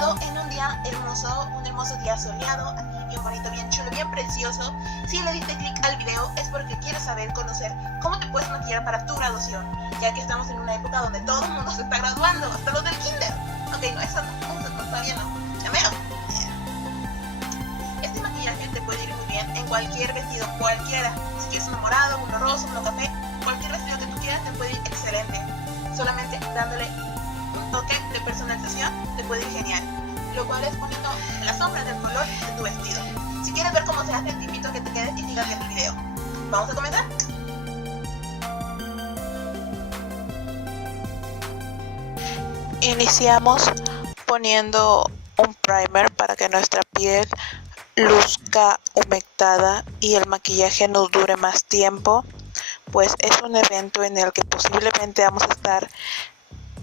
soleado, en un día hermoso, un hermoso día soleado, aquí bien bonito, bien chulo, bien precioso. Si le diste clic al video es porque quieres saber, conocer cómo te puedes maquillar para tu graduación, ya que estamos en una época donde todo el mundo se está graduando, hasta los del kinder. Ok, no, eso todavía no, ya mero. Este maquillaje te puede ir muy bien en cualquier vestido, cualquiera. Si quieres uno morado, uno rosa, uno café, cualquier vestido que tú quieras te puede ir excelente. Solamente dándole un toque de personalización te puede ir genial, lo cual es poniendo la sombra del color de tu vestido. Si quieres ver cómo se hace, te invito a que te quedes y sigas viendo el video. ¿Vamos a comenzar? Iniciamos poniendo un primer para que nuestra piel luzca humectada y el maquillaje nos dure más tiempo, pues es un evento en el que posiblemente vamos a estar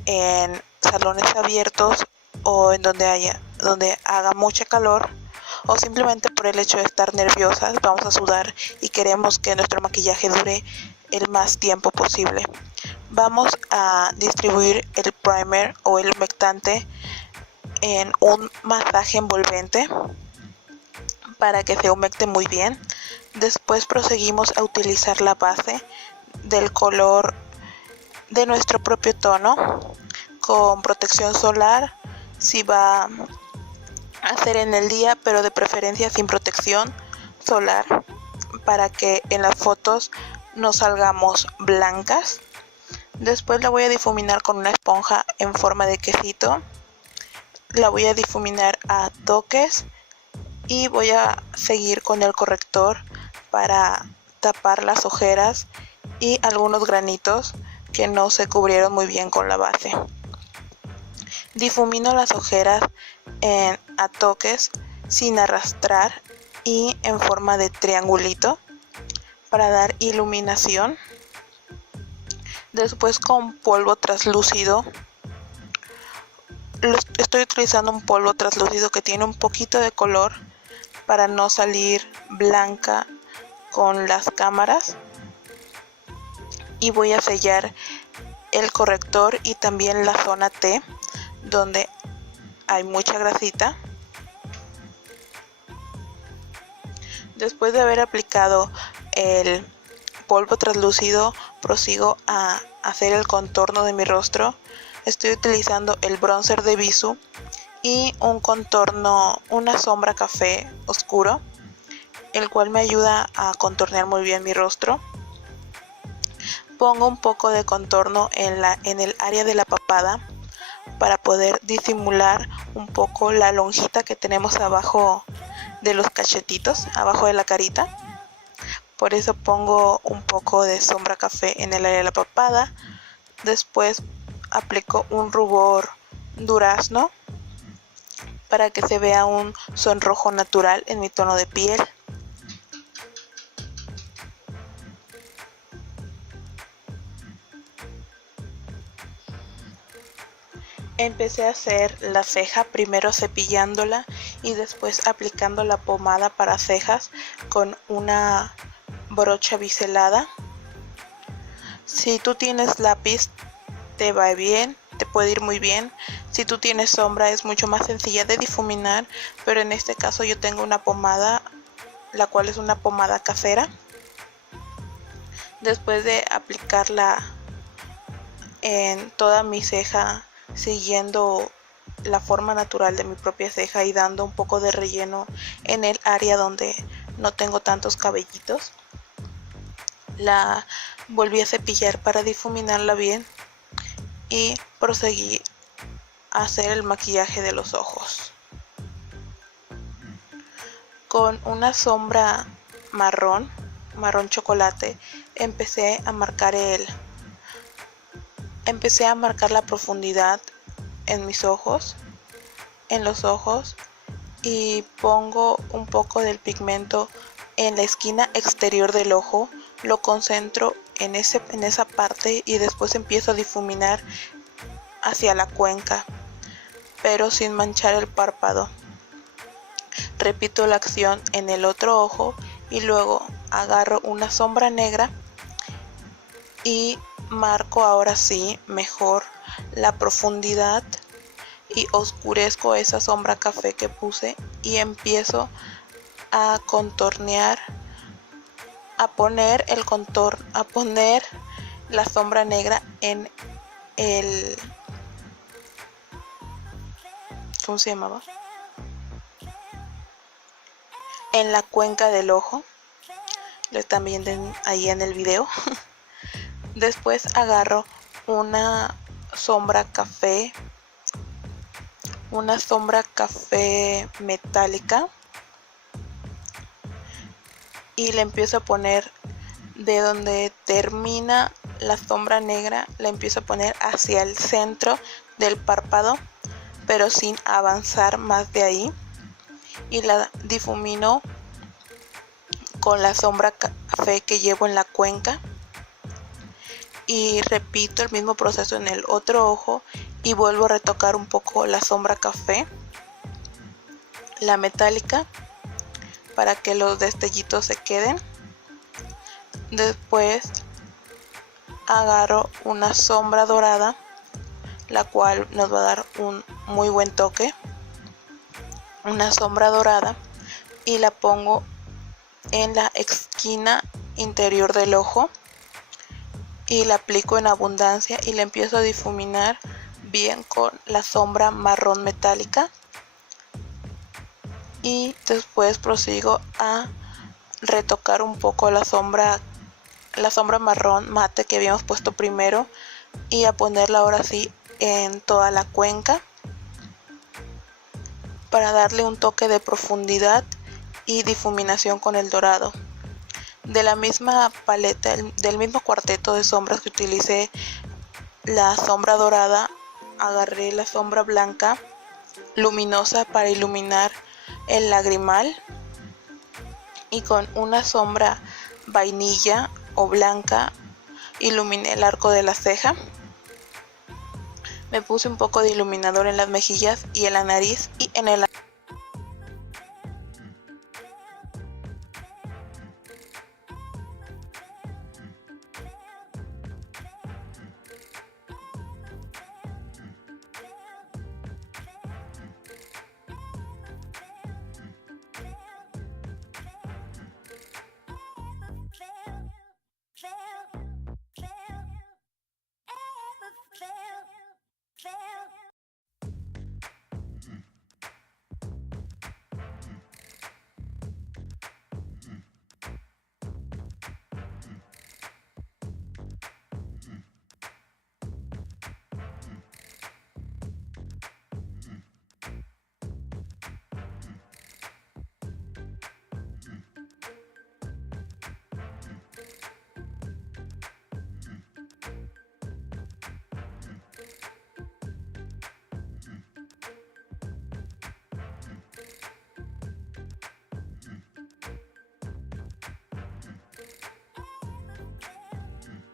en salones abiertos o en donde haga mucha calor, o simplemente por el hecho de estar nerviosas vamos a sudar y queremos que nuestro maquillaje dure el más tiempo posible. Vamos a distribuir el primer o el humectante en un masaje envolvente para que se humecte muy bien. Después proseguimos a utilizar la base del color de nuestro propio tono con protección solar, si va a ser en el día, pero de preferencia sin protección solar, para que en las fotos nos salgamos blancas. Después la voy a difuminar con una esponja en forma de quesito. La voy a difuminar a toques y voy a seguir con el corrector para tapar las ojeras y algunos granitos que no se cubrieron muy bien con la base. Difumino las ojeras a toques sin arrastrar y en forma de triangulito para dar iluminación. Después con polvo translúcido, estoy utilizando un polvo translúcido que tiene un poquito de color para no salir blanca con las cámaras, y voy a sellar el corrector y también la zona T donde hay mucha grasita. Después de haber aplicado el polvo translúcido, prosigo a hacer el contorno de mi rostro. Estoy utilizando el bronzer de Bisú y un contorno, una sombra café oscuro, el cual me ayuda a contornear muy bien mi rostro. Pongo un poco de contorno en el área de la papada para poder disimular un poco la lonjita que tenemos abajo de los cachetitos, abajo de la carita. Por eso pongo un poco de sombra café en el área de la papada. Después aplico un rubor durazno para que se vea un sonrojo natural en mi tono de piel. Empecé a hacer la ceja primero cepillándola y después aplicando la pomada para cejas con una brocha biselada. Si tú tienes lápiz te va bien, te puede ir muy bien. Si tú tienes sombra es mucho más sencilla de difuminar, pero en este caso yo tengo una pomada, la cual es una pomada casera. Después de aplicarla en toda mi ceja, siguiendo la forma natural de mi propia ceja y dando un poco de relleno en el área donde no tengo tantos cabellitos, la volví a cepillar para difuminarla bien y proseguí a hacer el maquillaje de los ojos. Con una sombra marrón chocolate empecé a marcar la profundidad en mis ojos, en los ojos, y pongo un poco del pigmento en la esquina exterior del ojo, lo concentro en esa parte y después empiezo a difuminar hacia la cuenca, pero sin manchar el párpado. Repito la acción en el otro ojo y luego agarro una sombra negra y marco ahora sí mejor la profundidad y oscurezco esa sombra café que puse y empiezo a contornear, a poner el contorno, a poner la sombra negra en el, ¿cómo se llamaba? En la cuenca del ojo. Lo están viendo ahí en el video. Después agarro una sombra café metálica y le empiezo a poner de donde termina la sombra negra, le empiezo a poner hacia el centro del párpado, pero sin avanzar más de ahí, y la difumino con la sombra café que llevo en la cuenca, y repito el mismo proceso en el otro ojo y vuelvo a retocar un poco la sombra café, la metálica, para que los destellitos se queden. Después agarro una sombra dorada, la cual nos va a dar un muy buen toque, una sombra dorada, y la pongo en la esquina interior del ojo y la aplico en abundancia y la empiezo a difuminar bien con la sombra marrón metálica, y después prosigo a retocar un poco la sombra marrón mate que habíamos puesto primero y a ponerla ahora sí en toda la cuenca para darle un toque de profundidad y difuminación con el dorado. De la misma paleta, del mismo cuarteto de sombras que utilicé la sombra dorada, agarré la sombra blanca luminosa para iluminar el lagrimal, y con una sombra vainilla o blanca iluminé el arco de la ceja. Me puse un poco de iluminador en las mejillas y en la nariz y en el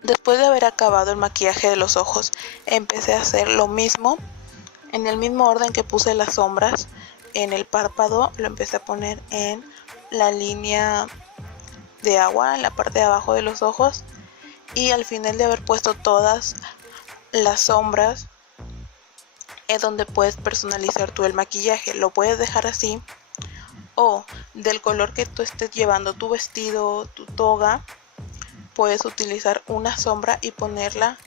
Después de haber acabado el maquillaje de los ojos, empecé a hacer lo mismo, en el mismo orden que puse las sombras. En el párpado lo empecé a poner en la línea de agua, en la parte de abajo de los ojos, y al final de haber puesto todas las sombras es donde puedes personalizar tú el maquillaje. Lo puedes dejar así, o del color que tú estés llevando tu vestido, tu toga, puedes utilizar una sombra y ponerla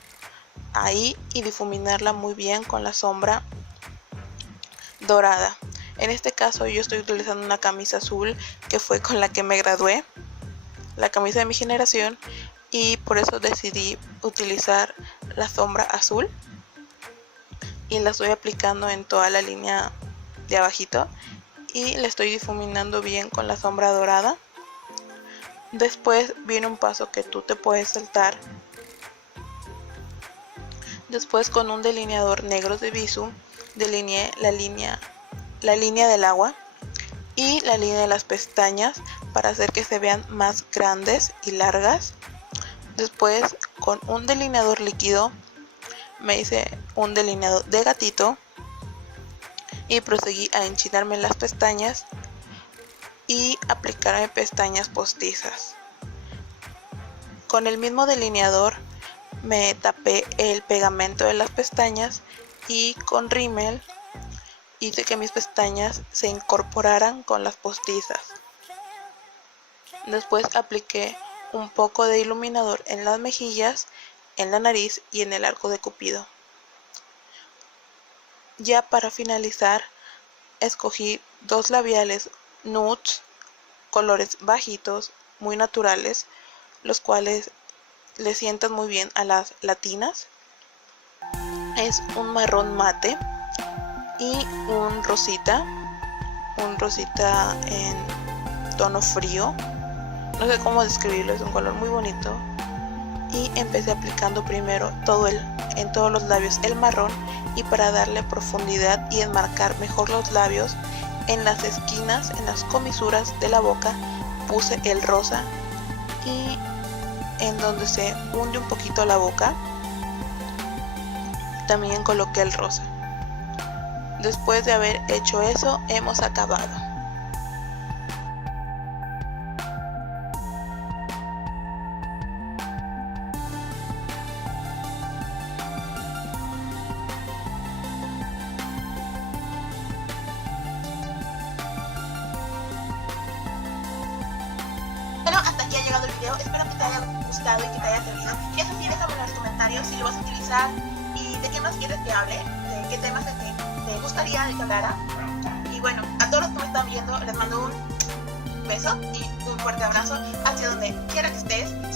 ahí y difuminarla muy bien con la sombra dorada. En este caso yo estoy utilizando una camisa azul que fue con la que me gradué, la camisa de mi generación, y por eso decidí utilizar la sombra azul y la estoy aplicando en toda la línea de abajito y la estoy difuminando bien con la sombra dorada. Después viene un paso que tú te puedes saltar. Después, con un delineador negro de Bisú, delineé la línea del agua y la línea de las pestañas para hacer que se vean más grandes y largas. Después, con un delineador líquido, me hice un delineado de gatito y proseguí a enchinarme las pestañas y aplicarme pestañas postizas. Con el mismo delineador me tapé el pegamento de las pestañas y con rímel hice que mis pestañas se incorporaran con las postizas. Después apliqué un poco de iluminador en las mejillas, en la nariz y en el arco de Cupido. Ya para finalizar, escogí 2 labiales nudes, colores bajitos, muy naturales, los cuales le sientan muy bien a las latinas. Es un marrón mate y un rosita en tono frío. No sé cómo describirlo, es un color muy bonito. Y empecé aplicando primero en todos los labios el marrón, y para darle profundidad y enmarcar mejor los labios, en las esquinas, en las comisuras de la boca, puse el rosa, y en donde se hunde un poquito la boca también coloqué el rosa. Después de haber hecho eso, hemos acabado. Bueno, hasta aquí ha llegado el video. Espero que te haya gustado y que te haya servido. Si es así, déjame en los comentarios si lo vas a utilizar y de qué más quieres que hable, de qué temas te gustaría que hablara. Y bueno, a todos los que me están viendo les mando un beso y un fuerte abrazo hacia donde quiera que estés.